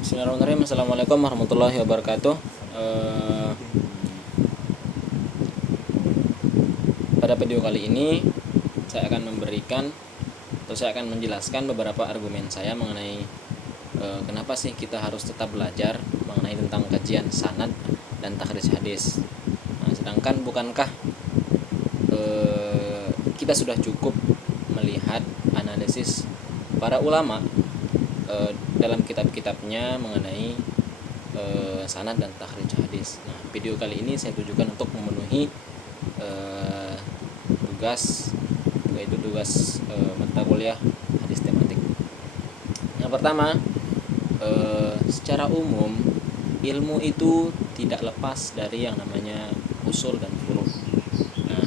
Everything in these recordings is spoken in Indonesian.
Bismillahirrahmanirrahim. Assalamualaikum warahmatullahi wabarakatuh. Pada video kali ini saya akan menjelaskan beberapa argumen saya mengenai kenapa sih kita harus tetap belajar mengenai tentang kajian sanad dan takhrij hadis. Nah, sedangkan bukankah kita sudah cukup melihat analisis para ulama dalam kitab-kitabnya mengenai sanad dan takhrij hadis. Nah, video kali ini saya tujukan untuk memenuhi tugas mata kuliah hadis tematik. Yang pertama, secara umum ilmu itu tidak lepas dari yang namanya usul dan furu'. Nah,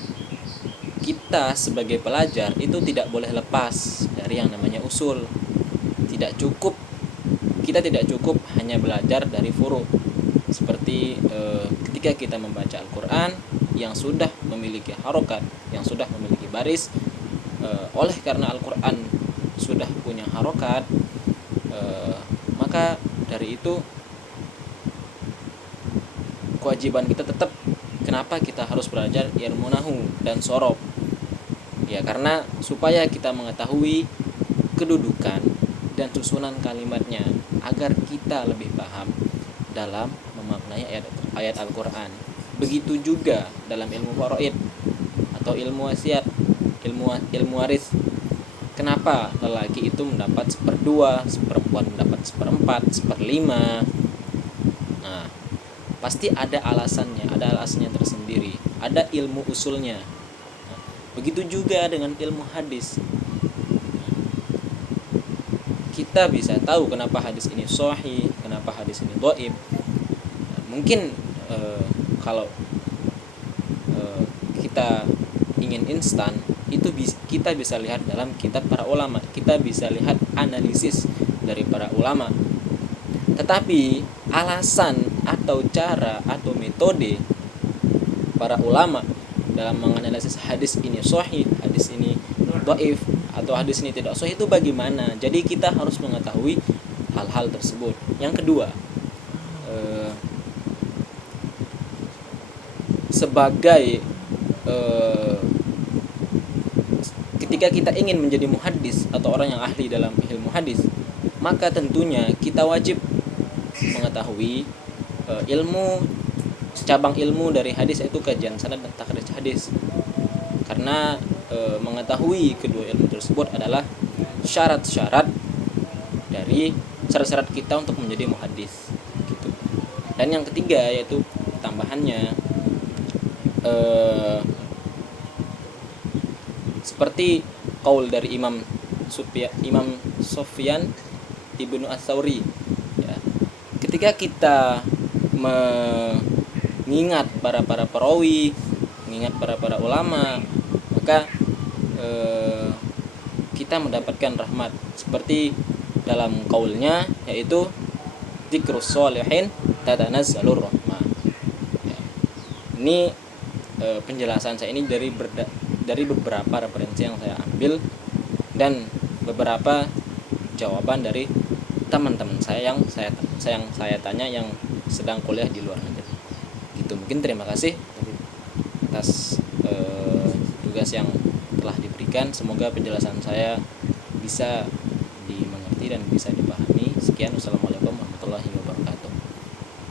kita sebagai pelajar itu tidak boleh lepas dari yang namanya usul. Kita tidak cukup hanya belajar dari furu'. Seperti ketika kita membaca Al-Quran yang sudah memiliki harokat, yang sudah memiliki baris, oleh karena Al-Quran sudah punya harokat, maka dari itu kewajiban kita tetap, kenapa kita harus belajar ilmu nahu dan sorof? Ya, karena supaya kita mengetahui kedudukan dan susunan kalimatnya agar kita lebih paham dalam memaknai ayat Al-Quran. Begitu juga dalam ilmu faraid atau ilmu wasiat, ilmu waris. Kenapa lelaki itu mendapat 1/2, perempuan mendapat 1/4, 1/5? Nah, pasti ada alasannya tersendiri, ada ilmu usulnya. Nah, begitu juga dengan ilmu hadis. Kita bisa tahu kenapa hadis ini sahih, kenapa hadis ini dhaif. Mungkin kalau kita ingin instan, itu kita bisa lihat dalam kitab para ulama, kita bisa lihat analisis dari para ulama. Tetapi alasan atau cara atau metode para ulama dalam menganalisis hadis ini sahih, hadis ini dhaif, atau hadis ini tidak sahih itu bagaimana? Jadi kita harus mengetahui hal-hal tersebut. Yang kedua, sebagai ketika kita ingin menjadi muhaddis atau orang yang ahli dalam ilmu hadis, maka tentunya kita wajib mengetahui cabang ilmu dari hadis, yaitu kajian sanad dan takhrij hadis. Karena mengetahui kedua ilmu tersebut adalah syarat-syarat kita untuk menjadi muhaddis gitu. Dan yang ketiga, yaitu tambahannya, seperti qaul dari Imam Sufyan Ibnu Ats-Tsauri, ya. Ketika kita mengingat para perawi, mengingat para ulama, maka kita mendapatkan rahmat, seperti dalam qaulnya, yaitu dzikrus sholihin tatanazzalur rahmah. Ya. Ini penjelasan saya ini dari beberapa referensi yang saya ambil dan beberapa jawaban dari teman-teman saya yang saya tanya yang sedang kuliah di luar negeri. Gitu. Mungkin terima kasih atas tugas yang telah diberikan. Semoga penjelasan saya bisa dimengerti dan bisa dipahami. Sekian, wassalamualaikum warahmatullahi wabarakatuh.